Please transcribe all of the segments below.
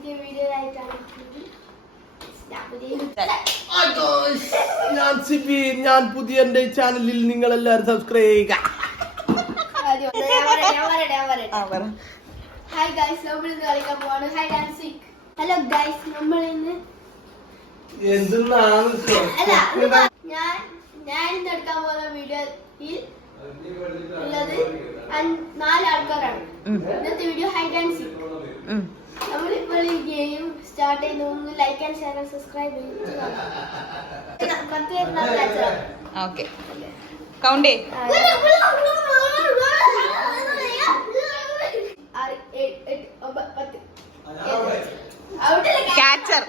പുതിയ വീഡിയോ ആയിട്ടാണ് ഞാൻ സിബി. ഞാൻ പുതിയ എന്റെ ചാനലിൽ നിങ്ങൾ എല്ലാവരും സബ്സ്ക്രൈബ് ചെയ്യുക. ഹായ് ഗൈസ്, നമ്മൾ ഇന്ന് കളിക്കാൻ പോവാണ് hide and seek. Hello guys, നമ്മൾ ഇന്ന് ഞാൻ ഇന്ന് എടുക്കാൻ പോകുന്ന വീഡിയോയിൽ ഉള്ളത് 4 ആൾക്കാരാണ്. ഇന്നത്തെ വീഡിയോ ഹൈഡ് ആൻഡ് സീക്ക്. നമ്മളിപ്പോൾ ഈ ഗെയിം സ്റ്റാർട്ട് ചെയ്യുന്ന like and share and subscribe okay കൗണ്ടേ. ക്യാച്ചർ.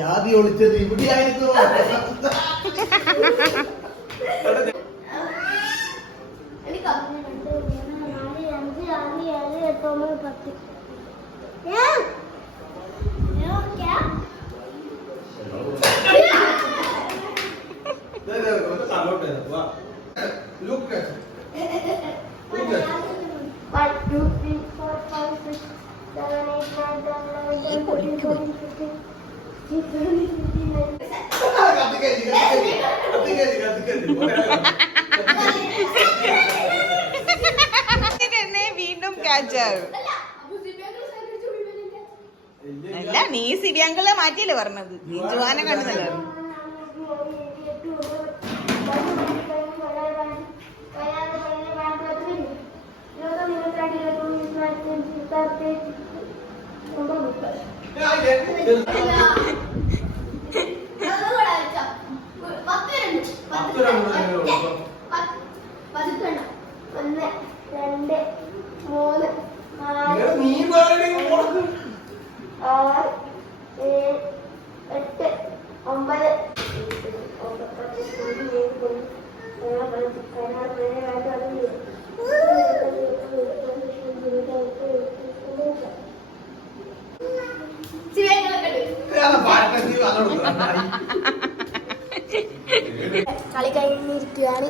യാതി ഒളിച്ചത് ഇവിടെയായിരുന്നു. വീണ്ടും ക്യാച്ചർ. അല്ല, നീ സിരിയാങ്കളെ മാറ്റിയല്ലേ പറഞ്ഞത്. നീ ജുവാനെ കണ്ടതല്ലായിരുന്നു. കളി കഴിഞ്ഞിരിക്കുകയാണ്.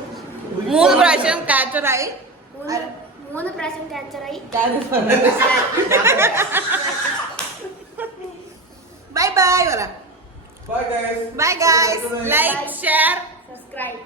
3 പ്രാവശ്യം ക്യാച്ചറായി. 3 പ്രാവശ്യം ക്യാച്ചറായി. ബൈ ബൈ പറ. Bye guys. Bye guys. Like, share, subscribe.